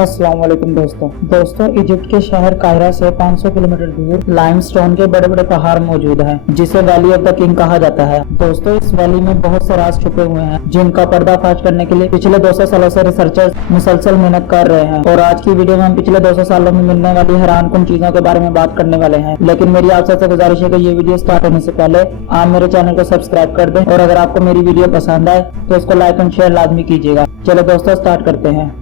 अस्सलाम वालेकुम दोस्तों इजिप्ट के शहर काहिरा से 500 किलोमीटर दूर लाइमस्टोन के बड़े बड़े पहाड़ मौजूद हैं, जिसे वैली ऑफ द किंग कहा जाता है। दोस्तों इस वैली में बहुत से राज छुपे हुए हैं, जिनका पर्दाफाश करने के लिए पिछले 200 सालों से रिसर्चर्स मुसलसल मेहनत कर रहे हैं। और आज की वीडियो में हम पिछले 200 सालों में मिलने वाली हैरानकुन चीजों के बारे में बात करने वाले हैं। लेकिन मेरी आप सबसे गुजारिश है कि ये वीडियो स्टार्ट होने से पहले आप मेरे चैनल को सब्सक्राइब कर दें, और अगर आपको मेरी वीडियो पसंद आए तो इसको लाइक एंड शेयर लाजमी कीजिएगा। चलो दोस्तों स्टार्ट करते हैं।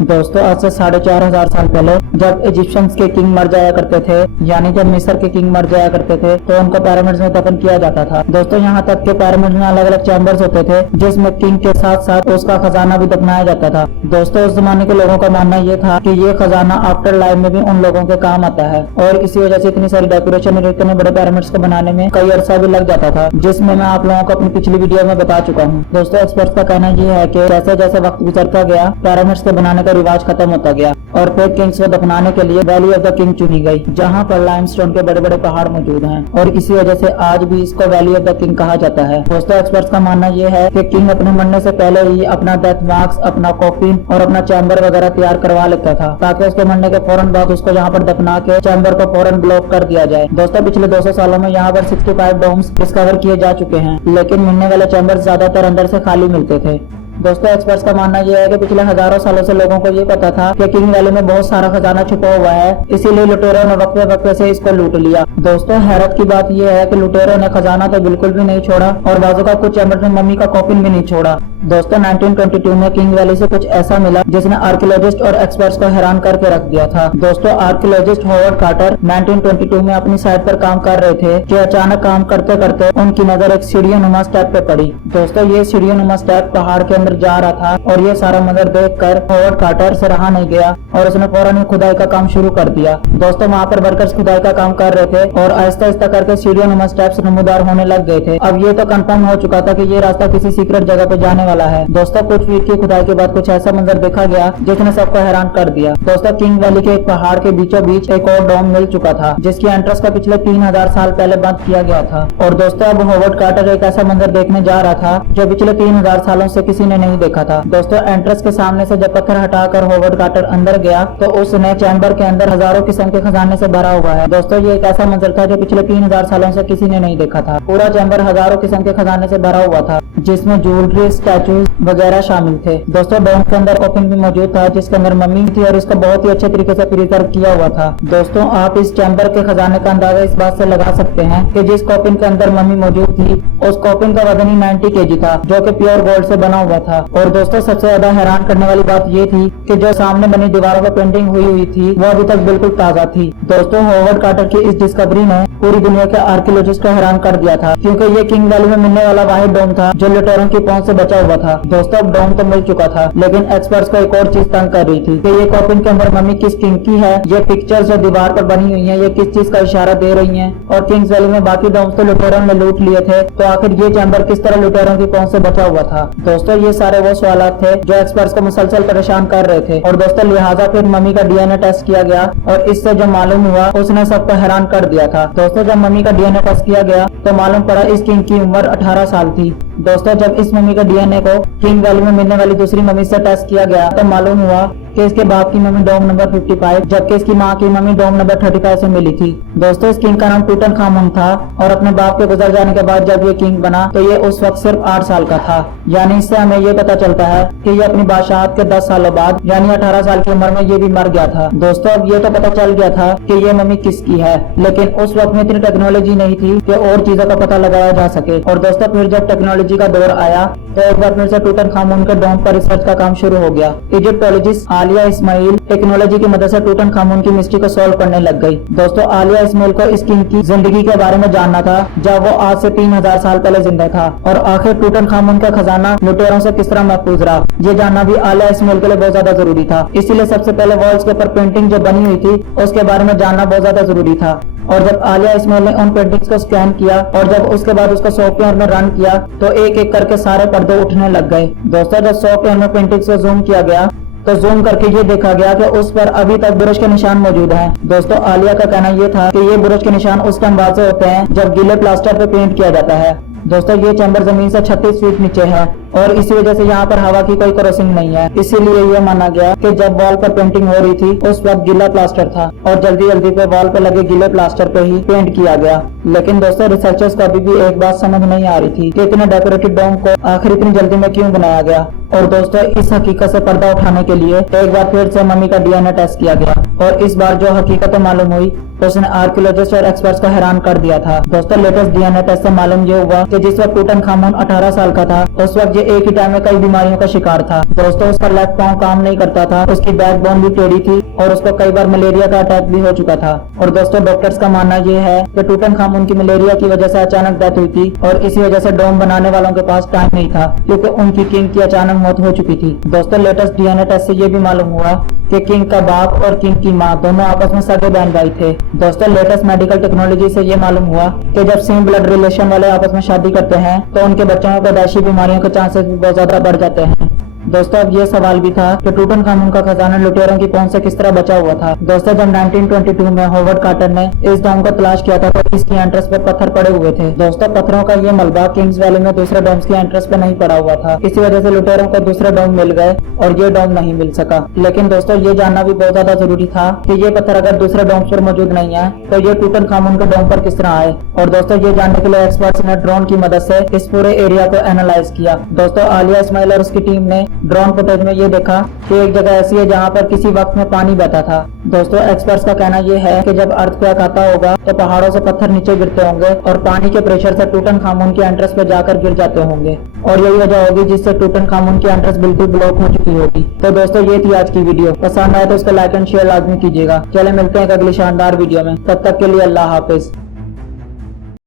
दोस्तों आज से 4500 साल पहले जब इजिप्शियंस के किंग मर जाया करते थे, यानी जब मिस्र के किंग मर जाया करते थे, तो उनको पिरामिड्स में दफन किया जाता था। दोस्तों यहाँ तक के पिरामिड्स में अलग अलग चैम्बर्स होते थे, जिसमें किंग के साथ साथ उसका खजाना भी दफनाया जाता था। दोस्तों उस जमाने के लोगों का मानना ये था कि ये खजाना आफ्टर लाइफ में भी उन लोगों के काम आता है, और इसी वजह से इतनी सारी डेकोरेशन और इतने बड़े पिरामिड्स को बनाने में कई अरसा भी लग जाता था, जिसमें मैं आप लोगों को अपनी पिछली वीडियो में बता चुका हूँ। दोस्तों एक्सपर्ट्स का कहना ये है कि जैसे जैसे वक्त गुजरता गया, पिरामिड्स के बनाने का रिवाज खत्म होता गया और फिर किंग्स को दफनाने के लिए वैली ऑफ द किंग चुनी गई, जहां पर लाइमस्टोन के बड़े बड़े पहाड़ मौजूद हैं, और इसी वजह से आज भी इसको वैली ऑफ द किंग कहा जाता है। दोस्तों एक्सपर्ट्स का मानना यह है कि किंग अपने मरने से पहले ही अपना डेथ मार्क्स, अपना कॉफिन और अपना चैम्बर वगैरह तैयार करवा लेता था, ताकि उसके मरने के फौरन बाद उसको यहाँ पर दफना के चैम्बर को फौरन ब्लॉक कर दिया जाए। दोस्तों पिछले 200 सालों में यहाँ पर 65 डोम्स डिस्कवर किए जा चुके हैं, लेकिन मिलने वाले चैम्बर ज्यादातर अंदर से खाली मिलते थे। दोस्तों एक्सपर्ट्स का मानना यह है कि पिछले हजारों सालों से लोगों को ये पता था कि किंग वैली में बहुत सारा खजाना छुपा हुआ है, इसीलिए लुटेरों ने वक्फे वक्फे से इसको लूट लिया। दोस्तों हैरत की बात यह है कि लुटेरों ने खजाना तो बिल्कुल भी नहीं छोड़ा, और बाजू का कुछ चैम्बर में मम्मी का कॉफिन भी नहीं छोड़ा। दोस्तों 1922 में किंग वैली से कुछ ऐसा मिला जिसने आर्कियोलॉजिस्ट और एक्सपर्ट्स को हैरान करके रख दिया था। दोस्तों आर्कियोलॉजिस्ट हॉवर्ड कार्टर 1922 में अपनी साइट पर काम कर रहे थे कि अचानक काम करते करते उनकी नजर एक सीढ़ियों-नुमा स्टेप पे पड़ी। दोस्तों ये सीढ़ियों-नुमा स्टेप पहाड़ के अंदर जा रहा था, और ये सारा मंजर देखकर हॉवर्ड कार्टर से रहा नहीं गया और उसने फौरन ही खुदाई का काम शुरू कर दिया। दोस्तों वहाँ पर वर्कर्स खुदाई का काम कर रहे थे, और आहिस्ता आहिस्ता करके सीढ़ियों-नुमा स्टेप्स नमूदार होने लग गए थे। अब ये तो कंफर्म हो चुका था कि ये रास्ता किसी सीक्रेट जगह पे जाने वाला है। दोस्तों कुछ फीट की खुदाई के बाद कुछ ऐसा मंजर देखा गया जिसने सबको हैरान कर दिया। दोस्तों किंग वैली के एक पहाड़ के बीचों बीच एक और डोम मिल चुका था, जिसकी एंट्रेंस का पिछले 3000 साल पहले बंद किया गया था। और दोस्तों अब हॉवर्ड कार्टर एक ऐसा मंजर देखने जा रहा था जो पिछले 3000 सालों से किसी ने नहीं देखा था। दोस्तों एंट्रेंस के सामने से जब पत्थर हटाकर हॉवर्ड कार्टर अंदर गया, तो उसने चैम्बर के अंदर हजारों किस्म के खजाने से भरा हुआ है। दोस्तों ये एक ऐसा मंजर था जो पिछले 3000 सालों से किसी ने नहीं देखा था। पूरा चैम्बर हजारों किस्म के खजाने से भरा हुआ था, जिसमें ज्वेलरी, स्टैचूज वगैरह शामिल थे। दोस्तों डोम के अंदर कॉफिन भी मौजूद था, जिसके अंदर मम्मी थी, और इसको बहुत ही अच्छे तरीके से प्रिजर्व किया हुआ था। दोस्तों आप इस चैम्बर के खजाने का अंदाजा इस बात से लगा सकते हैं कि जिस कॉफिन के अंदर मम्मी मौजूद थी, उस कॉफिन का वजन ही 90 kg था, जो कि प्योर गोल्ड से बना हुआ था। और दोस्तों सबसे ज्यादा हैरान करने वाली बात ये थी कि जो सामने बनी दीवारों पर पेंटिंग हुई थी, वो अभी तक बिल्कुल ताजा थी। दोस्तों हॉवर्ड कार्टर की इस डिस्कवरी ने पूरी दुनिया के आर्कियोलॉजिस्ट को हैरान कर दिया था, क्योंकि ये किंग वैली में मिलने वाला वाहिद डोम था जो लुटेरों की पहुंच से बचा हुआ था। दोस्तों अब डोम तो मिल चुका था, लेकिन एक्सपर्ट्स को एक और चीज तंग कर रही थी कि ये कॉफिन के अंदर मम्मी किस किंग की है, ये पिक्चर्स जो दीवार पर बनी हुई हैं, ये किस चीज का इशारा दे रही हैं, और किंग्स वैली में बाकी डोम्स तो लुटेरों ने लूट लिए थे, तो आखिर ये चैम्बर किस तरह लुटेरों की पहुंच से बचा हुआ था। दोस्तों ये सारे वो सवाल थे जो एक्सपर्ट्स को मुसलसल परेशान कर रहे थे, और दोस्तों लिहाजा फिर मम्मी का डीएनए टेस्ट किया गया, और इससे जो मालूम हुआ उसने सबको हैरान कर दिया था। दोस्तों जब मम्मी का डीएनए टेस्ट किया गया तो मालूम पड़ा इस किंग की उम्र 18 साल थी। दोस्तों जब इस मम्मी का डीएनए को किंग वैली में मिलने वाली दूसरी मम्मी से टेस्ट किया गया, तो मालूम हुआ कि इसके बाप की मम्मी डोम नंबर 55, जबकि इसकी माँ की मम्मी डोम नंबर 35 से मिली थी। दोस्तों इस किंग का नाम टूटनखामुन था, और अपने बाप के गुजर जाने के बाद जब ये किंग बना तो ये उस वक्त सिर्फ 8 साल का था। यानी इससे हमें ये पता चलता है कि ये अपनी बादशाहत के 10 सालों बाद यानी 18 साल की उम्र में ये भी मर गया था। दोस्तों अब ये तो पता चल गया था कि ये मम्मी किसकी है, लेकिन उस वक्त में इतनी टेक्नोलॉजी नहीं थी कि और चीजों का पता लगाया जा सके। और दोस्तों फिर जब टेक्नोलॉजी का दौर आया तो एक बार फिर से टूटनखामुन के डोम पर रिसर्च का काम शुरू हो गया। इजिप्टोलॉजिस्ट आलिया इस्माइल टेक्नोलॉजी की मदद से टूटनखामुन की मिस्ट्री को सॉल्व करने लग गई। दोस्तों आलिया इस्माइल को इस किंग की जिंदगी के बारे में जानना था जब वो आज से 3000 साल पहले जिंदा था, और आखिर टूटनखामुन का खजाना लुटेरों से किस तरह महफूज रहा, ये जानना भी आलिया इस्माइल के लिए बहुत ज्यादा जरूरी था। इसीलिए सबसे पहले वॉल्स के ऊपर पेंटिंग जो बनी हुई थी उसके बारे में जानना बहुत ज्यादा जरूरी था। और जब आलिया इस्माइल ने उन पेंटिंग्स को स्कैन किया और जब उसके बाद उसको सॉफ्टवेयर में रन किया तो एक एक करके सारे पर्दे उठने लग गए। दोस्तों जब सॉफ्टवेयर में पेंटिंग्स को जूम किया गया तो जूम करके ये देखा गया कि उस पर अभी तक बुरश के निशान मौजूद हैं। दोस्तों आलिया का कहना ये था कि ये बुरश के निशान उस टाइम वाज़ेह होते हैं जब गीले प्लास्टर पे पेंट किया जाता है। दोस्तों ये चैम्बर जमीन से 36 फीट नीचे है और इसी वजह से यहाँ पर हवा की कोई क्रॉसिंग नहीं है। इसीलिए ये माना गया कि जब वॉल पर पेंटिंग हो रही थी उस वक्त गीला प्लास्टर था और जल्दी जल्दी पे वॉल पे लगे गीले प्लास्टर पे ही पेंट किया गया। लेकिन दोस्तों रिसर्चर्स को अभी भी एक बात समझ नहीं आ रही थी कि इतने डेकोरेटेड डोम को आखिर इतनी जल्दी में क्यों बनाया गया। और दोस्तों इस हकीकत से पर्दा उठाने के लिए एक बार फिर से मम्मी का डीएनए टेस्ट किया गया और इस बार जो हकीकत मालूम हुई तो उसने आर्कियोलॉजिस्ट और एक्सपर्ट्स को हैरान कर दिया था। दोस्तों लेटेस्ट डीएनए टेस्ट से मालूम ये हुआ कि जिस वक्त टूटनखामुन 18 साल का था उस वक्त ये एक ही टाइम में कई बीमारियों का शिकार था। दोस्तों उसका लेफ्ट पांव काम नहीं करता था, उसकी बैकबोन भी टेढ़ी थी और उसको कई बार मलेरिया का अटैक भी हो चुका था। और दोस्तों डॉक्टर्स का मानना ये है कि टूटनखामुन की मलेरिया की वजह से अचानक डेथ हुई थी और इसी वजह से डोम बनाने वालों के पास टाइम नहीं था क्योंकि उनकी किंग की अचानक मौत हो चुकी थी। दोस्तों लेटेस्ट डीएनए टेस्ट से ये भी मालूम हुआ कि किंग का बाप और किंग की माँ दोनों आपस में सगे बहन भाई थे। दोस्तों लेटेस्ट मेडिकल टेक्नोलॉजी से ये मालूम हुआ कि जब सेम ब्लड रिलेशन वाले आपस में शादी करते हैं तो उनके बच्चों में पैदाइशी बीमारियों के चांसेस भी बहुत ज्यादा बढ़ जाते हैं। दोस्तों अब ये सवाल भी था कि टूटनखामुन का खजाना लुटेरों की पहुंच से किस तरह बचा हुआ था। दोस्तों जब 1922 में हॉवर्ड कार्टर ने इस डोम को तलाश किया था तो इसकी एंट्रेंस पर पत्थर पड़े हुए थे। दोस्तों पत्थरों का ये मलबा किंग्स वैली में दूसरे डोम्स की एंट्रेंस पे नहीं पड़ा हुआ था, इसी वजह से लुटेरों को दूसरे डोम मिल गए और ये डोम नहीं मिल सका। लेकिन दोस्तों ये जानना भी बहुत ज्यादा जरूरी था कि ये पत्थर अगर दूसरे डोम्स पर मौजूद नहीं है तो ये टूटनखामुन के डोम पर किस तरह आए। और दोस्तों ये जानने के लिए एक्सपर्ट्स ने ड्रोन की मदद से इस पूरे एरिया को एनालाइज किया। दोस्तों आलिया इस्माइल और उसकी टीम ने ड्रोन फुटेज में ये देखा कि एक जगह ऐसी है जहाँ पर किसी वक्त में पानी बहता था। दोस्तों एक्सपर्ट्स का कहना यह है कि जब अर्थक्वेक आता होगा तो पहाड़ों से पत्थर नीचे गिरते होंगे और पानी के प्रेशर से टूटनखामुन की एंट्रेंस पे जाकर गिर जाते होंगे और यही वजह होगी जिससे टूटनखामुन की एंट्रेंस बिल्कुल ब्लॉक हो चुकी होगी। तो दोस्तों ये थी आज की वीडियो, पसंद आए तो इसको लाइक एंड शेयर लाजमी कीजिएगा। चले मिलते हैं अगली शानदार वीडियो में, तब तक के लिए अल्लाह हाफिज।